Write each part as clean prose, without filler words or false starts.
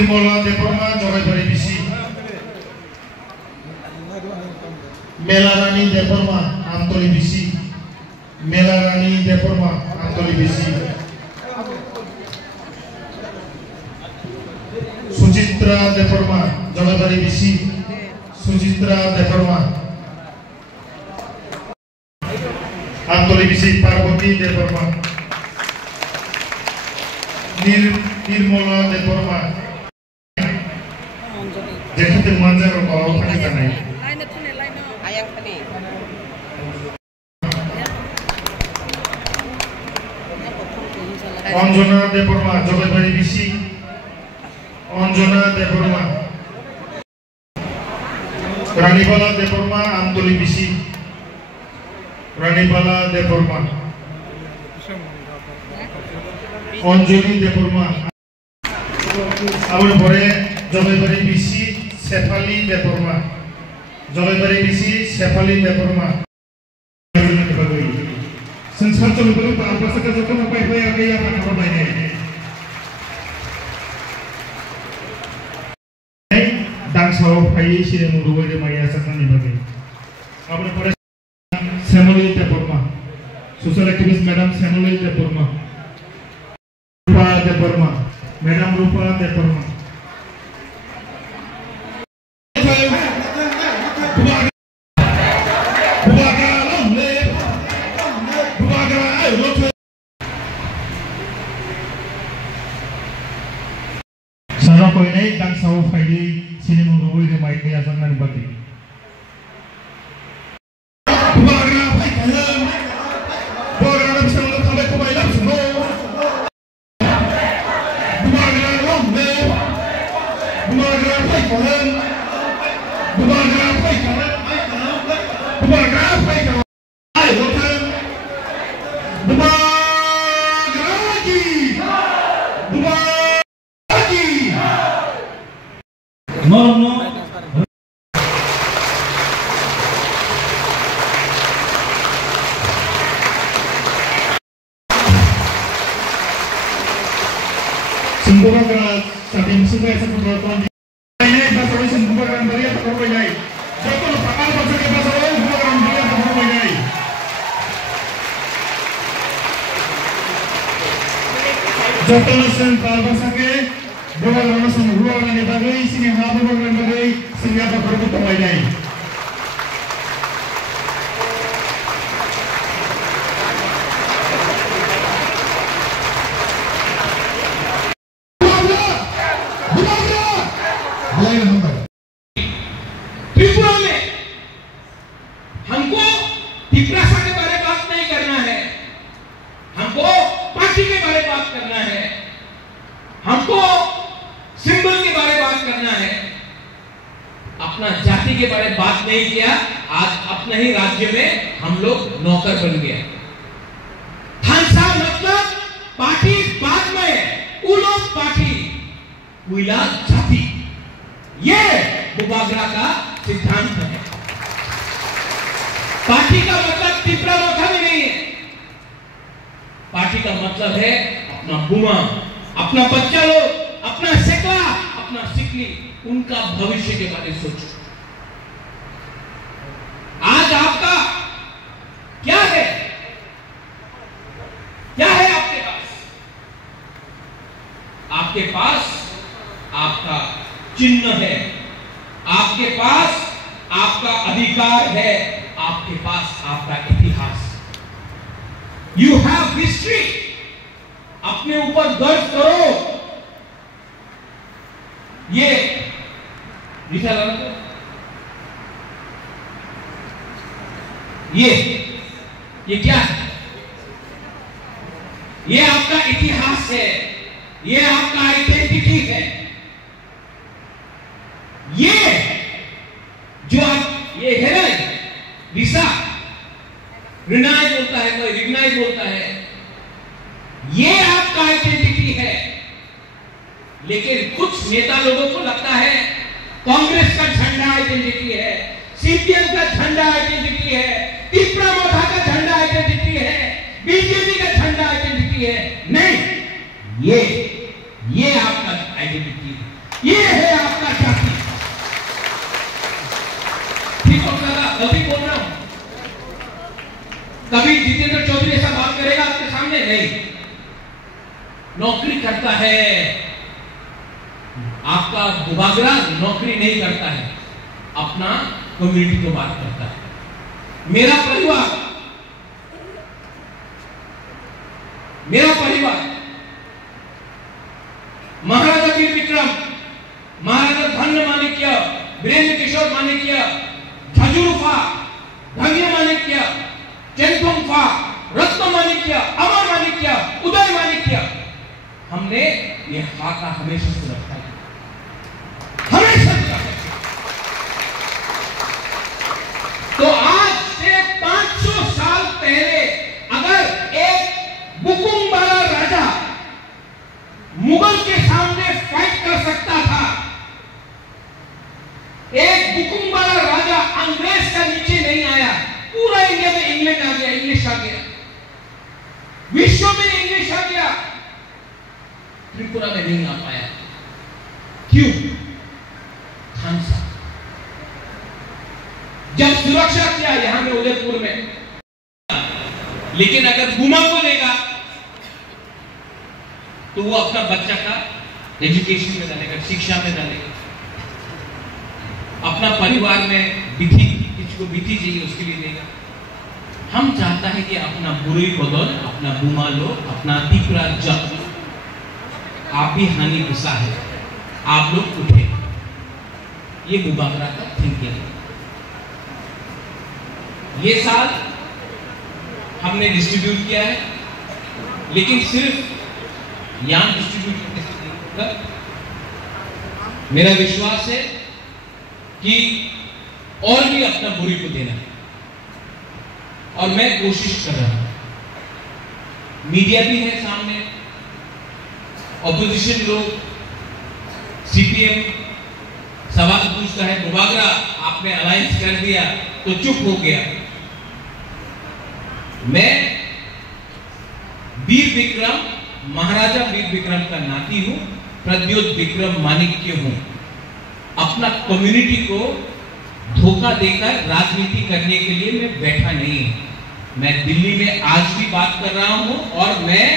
निर्मला देपरमा जगाइबारि बिसि मेलारानी देपरमा आमतली बिसि मेलारानी देपरमा आमतली बिसि सुचित्रा देपरमा जगाइबारि बिसि सुचित्रा देपरमा आमतली बिसि पार्वती देपरमा निर्मला देपरमा जेखते मानजार कलाव थाने जानाय अंजना देपरमा जगाइबारि बिसि अंजना देपरमा रानीबाला देपरमा आमतली बिसि रानीबाला देपरमा अंजलि देपरमा आउन परे जगाइबारि बिसि शेफाली देपरमा जगाइबारि बिसि शेफाली देपरमा संसार चलबोलो बारबासका जतो उपाय होय आगे या पाखर बायने दांसाव फायै सिरे मुरुगै माया साखानि बागे आउन परे श्यामली देपरमा सोशल एक्टिविस्ट मैडम श्यामली देपरमा रूपा देपरमा मैडम रूपा देपरमा सारा कोई नहीं दांसाव फायै सिरे मुरुगै माया साखानि बागे Sembuhkan saking sungai seperti ini. Ini pasal sembuhkan dari apa kau ini? Jatuh pakal pasal ke pasal sembuhkan dari apa kau ini? Jatuh pasal pasal ke dua orang sembuhkan dari bagai sini habu bagai bagai sehingga apa kau ini? Tripura में हमको त्रिपुरासा के बारे में बात नहीं करना है, हमको पार्टी के बारे में बात करना है, हमको सिंबल के बारे में बात करना है। अपना जाति के बारे में बात नहीं किया, आज अपने ही राज्य में हम लोग नौकर बन गए। थानसा मतलब पार्टी बाद में, उलो पार्टी उला जाति, ये बुबागरा का सिद्धांत है। पार्टी का मतलब त्रिपुरा मथा भी नहीं है। पार्टी का मतलब है अपना बुमा, अपना बच्चा लोग, अपना सेकला, अपना सिकली, उनका भविष्य के बारे में सोचो। आज आपका क्या है? क्या है आपके पास? आपके पास आपका चिन्ह है, आपके पास आपका अधिकार है, आपके पास आपका इतिहास। यू हैव हिस्ट्री, अपने ऊपर दर्ज करो। ये क्या है? ये आपका इतिहास है, ये आपका आइडेंटिटी है। ये जो आप ये है ना, विसा रिनाय बोलता है, कोई रिग्नाइज बोलता है, ये आपका आइडेंटिटी है। लेकिन कुछ नेता लोगों को लगता है कांग्रेस का झंडा आइडेंटिटी है, सीपीएम का झंडा आइडेंटिटी है, त्रिपुरा मोथा का झंडा आइडेंटिटी है, बीजेपी का झंडा आइडेंटिटी है। नहीं, ये आपका आइडेंटिटी है। ये है आपका जाति। ठीक हो दादा, गलती बोल रहा हूं? कभी जितेंद्र चौधरी ऐसा बात करेगा आपके सामने? नहीं। नौकरी करता है आपका बुबागरा, नौकरी नहीं करता है, अपना कम्युनिटी को बात करता है। मेरा परिवार महाराजा वीर विक्रम, महाराजा धन्य माणिक्य, वीरेंद्र किशोर माणिक्य, झजुरुफा, धन्य माणिक्य, चेंथुमफा, रत्न माणिक्य, अमर माणिक्य, उदय माणिक्य, हमने ये खाका हमेशा से रखा है, हमेशा से रखा है। तो आज से 500 साल पहले अगर एक बुकुमवाला राजा मुगल के सामने फाइट कर सकता था, एक बुकुमवाला राजा अंग्रेज का नीचे नहीं आया, पूरा इंडिया में इंग्लैंड आ गया, इंग्लिश आ गया, विश्व में इंग्लिश आ गया, त्रिपुरा में नहीं आ पाया। क्यों? खान साहब जब सुरक्षा किया यहां में उदयपुर में, लेकिन अगर बुमा को लेगा तो वो अपना बच्चा का एजुकेशन में डालेगा, शिक्षा में डालेगा, अपना परिवार में बिथी, किसको बिथी चाहिए उसके लिए देगा। हम चाहता है कि अपना बुरी बदल, अपना बुमा लो, अपना तीसरा जब आप भी हानि गुस्सा है, आप लोग उठे। ये बुबागरा का थिंकिंग है। ये साल हमने डिस्ट्रीब्यूट किया है, लेकिन सिर्फ यान डिस्ट्रीब्यूट करने से मेरा विश्वास है कि और भी अपना बुरी को देना है, और मैं कोशिश कर रहा हूं। मीडिया भी है सामने, ऑपोजिशन लोग, सीपीएम सवाल पूछता है, बुबागरा आपने अलायंस कर दिया तो चुप हो गया। मैं वीर विक्रम, महाराजा वीर विक्रम का नाती हूं, प्रद्योत विक्रम माणिक्य हूं। अपना कम्युनिटी को धोखा देकर राजनीति करने के लिए मैं बैठा नहीं हूं। मैं दिल्ली में आज भी बात कर रहा हूं, और मैं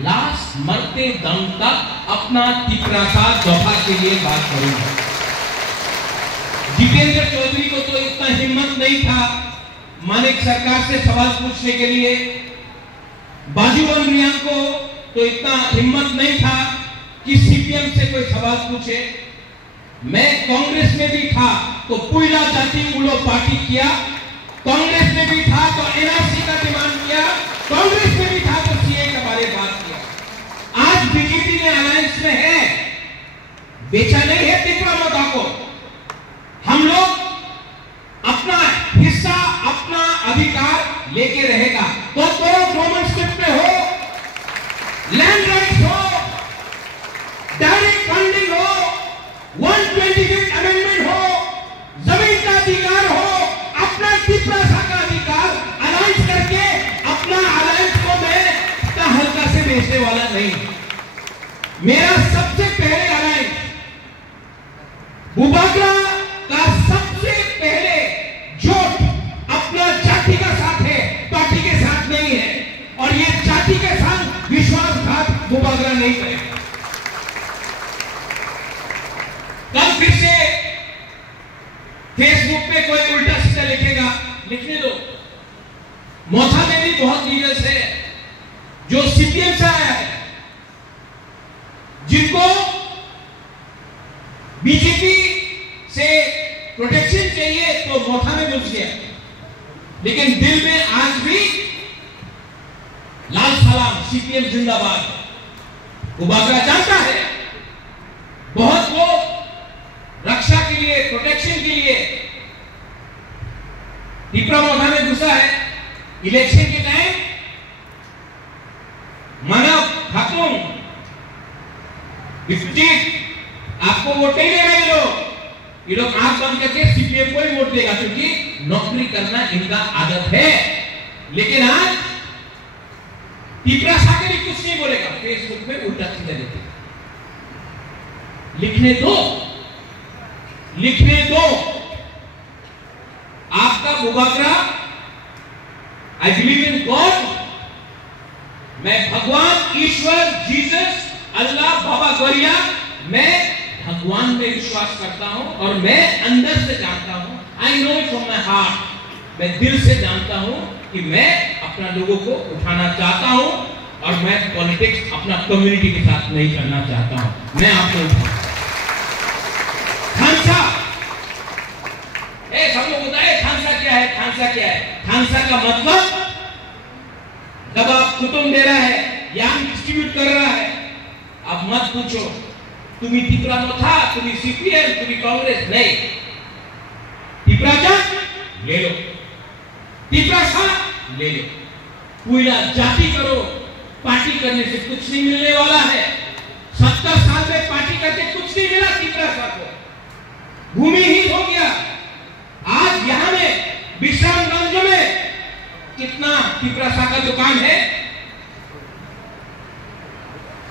लास्ट मरते दम तक अपना तिपरासा दफा के लिए बात करूंगा। जितेंद्र चौधरी को तो इतना हिम्मत नहीं था मानिक सरकार से सवाल पूछने के लिए, बाजूबन मियां को तो इतना हिम्मत नहीं था कि सीपीएम से कोई सवाल पूछे। मैं कांग्रेस में भी था तो पुइला जाति उलो पार्टी किया, कांग्रेस में भी था तो एनआरसी का डिमांड किया, कांग्रेस में भी था तो सीए के बारे में बात किया। आज बीजेपी में अलायंस में है, बेचा नहीं है त्रिपुरा मुद्दा को। हम लोग अपना हिस्सा, अपना अधिकार लेके रहेगा। तो गवर्नमेंट में हो, लैंड राइट्स हो, डायरेक्ट फंडिंग हो, 125 अमेंडमेंट हो, जमीन का अधिकार हो, अपना तिपरासा का अधिकार अलायंस करके, अपना अलायंस को मैं इतना हल्का से बेचने वाला नहीं। मेरा सबसे पहले अलायंस बुबागरा का सबसे पहले जोट अपना जाति का साथ है, पार्टी के साथ नहीं है, और ये जाति के साथ विश्वासघात बुबागरा नहीं करेगा। कल फिर से फेसबुक पे कोई उल्टा सीधा लिखेगा, लिखने दो। मोथा में भी बहुत लीडर्स है जो सीपीएम से आया है, जिनको बीजेपी से प्रोटेक्शन चाहिए तो मोथा में घुस गया, लेकिन दिल में आज भी लाल सलाम, सीपीएम जिंदाबाद। बुबागरा जानता है बहुत वो रक्षा के लिए, प्रोटेक्शन के लिए त्रिपुरा मोथा में घुसा है। इलेक्शन के टाइम मानव खातून विश्वजीत आपको वोट नहीं देगा। ये लोग आंख बंद करके सीपीएम को ही वोट देगा, क्योंकि नौकरी करना इनका आदत है। लेकिन आज त्रिपुरा के लिए कुछ नहीं बोलेगा, फेसबुक पे उल्टा सीधा देखेगा। लिखने दो, लिखने दो। आपका मुबाकरा, आई बिलीव इन गॉड, मैं भगवान, ईश्वर, जीसस, अल्लाह, बाबा गौरिया, मैं भगवान में विश्वास करता हूं और मैं अंदर से जानता हूं, I know it from my heart, मैं दिल से जानता हूं कि मैं अपना लोगों को उठाना चाहता हूं और मैं पॉलिटिक्स अपना कम्युनिटी के साथ नहीं करना चाहता हूं। मैं आपको खालसा, सब लोग बताए खालसा क्या है, खालसा क्या है। खालसा का मतलब जब आप कुतुम दे रहा है, यान डिस्ट्रीब्यूट कर रहा है, आप मत पूछो तुम्हें टिपरा था, तुम्हें सीपीएम, तुम्हें कांग्रेस, नहीं। टिपराचा ले लो, टिपरासा ले लो, पूरा जाति करो, पार्टी करने से कुछ नहीं मिलने वाला है। 70 साल में पार्टी करके कुछ नहीं मिला टिपरासा को, भूमिहीन हो गया। आज यहां में विश्रामगंज में कितना टिपरासा का दुकान है,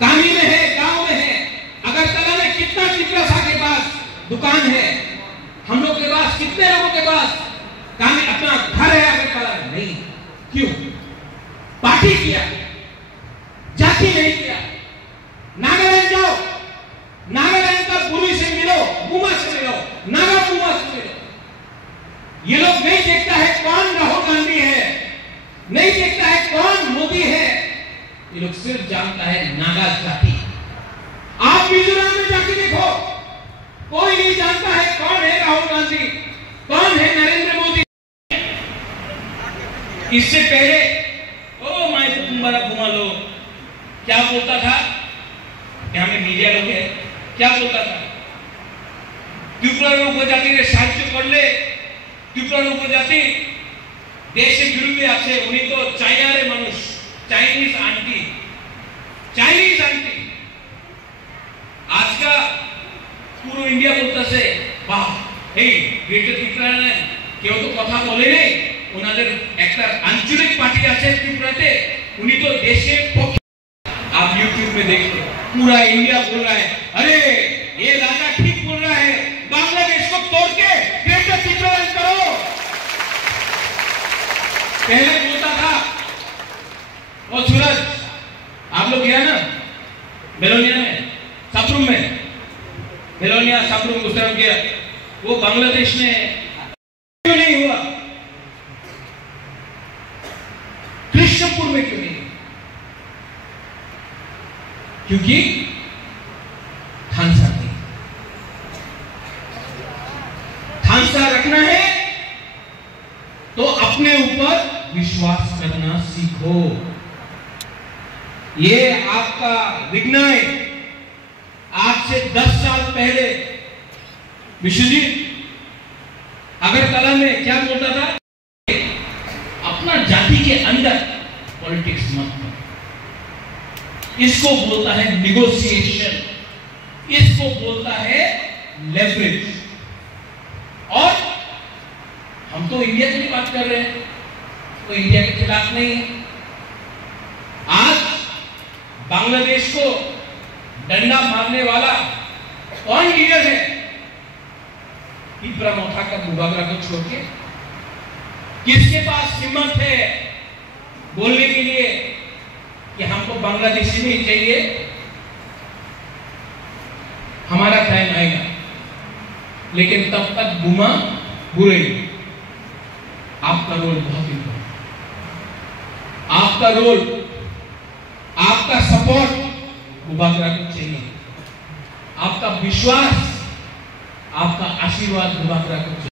कामी में है, गांव में है, अगरतला में कितना टिपरासा के पास दुकान है, हम लोग के पास कितने लोगों के पास कामी अपना घर है अगरतला में, नहीं। क्यों? पार्टी किया, जाति नहीं किया। नागालैंड जाओ, नागालैंड का पुरी से मिलो, बुमा से मिलो, नागा बुमा से मिलो, ये लोग नहीं देखता है कौन राहुल गांधी है, नहीं देखता है कौन मोदी है, ये लोग सिर्फ जानता है नागा जाति। आप मिजोरम में जाके देखो, कोई नहीं जानता है कौन है राहुल गांधी, कौन है नरेंद्र मोदी। इससे पहले ओ माय तुम्हारा घुमा लो, क्या बोलता था, यहाँ में मीडिया लोग है, क्या बोलता था, त्रिपुरा उपजाति रे साहित्य पढ़ले, त्रिपुरा उपजाति देशे विरुद्धे आछे, उनी तो चाइना रे मानुष, चाइनीज आंटी, चाइनीज आंटी। आज का पूरा इंडिया बोलता से वाह, हे ग्रेटर त्रिपुरा ने केउ तो कथा बोले नहीं, उनाদের একটা আঞ্চলিক পার্টি আছে ত্রিপুরাতে, उनी तो देशे आप यूट्यूब में देखो, पूरा इंडिया बोल रहा है, अरे ये राजा ठीक बोल रहा है, बांग्लादेश को तोड़ के ग्रेटर त्रिपुरा करो। पहले बोलता था और सूरज, आप लोग गया ना बेलोनिया में, सप्रुम में, बेलोनिया सप्रुम उस तरफ गया, वो बांग्लादेश में क्यों नहीं हुआ, कृष्णपुर में क्यों नहीं? क्योंकि खालसा नहीं। खालसा रखना है तो अपने ऊपर विश्वास करना सीखो। ये आपका विज्ञान आज से 10 साल पहले विश्वजीत अगरतला में क्या बोलता था, अपना जाति के अंदर पॉलिटिक्स मत करो। इसको बोलता है निगोशिएशन, इसको बोलता है लेवरेज। और हम तो इंडिया की बात कर रहे हैं, तो इंडिया के खिलाफ नहीं है। आज बांग्लादेश को डंडा मारने वाला कौन लीडर है? इब्राहिम मोथा का मुबाकरा को छोड़ के किसके पास हिम्मत है बोलने के लिए कि हमको बांग्लादेशी नहीं चाहिए? हमारा टाइम आएगा, लेकिन तब तक बुमा बुरेगी। आपका रोल बहुत इंपॉर्टेंट, आपका रोल, आपका सपोर्ट मुबाकरा को चाहिए, आपका विश्वास, आपका आशीर्वाद मुबाकरा को चाहिए।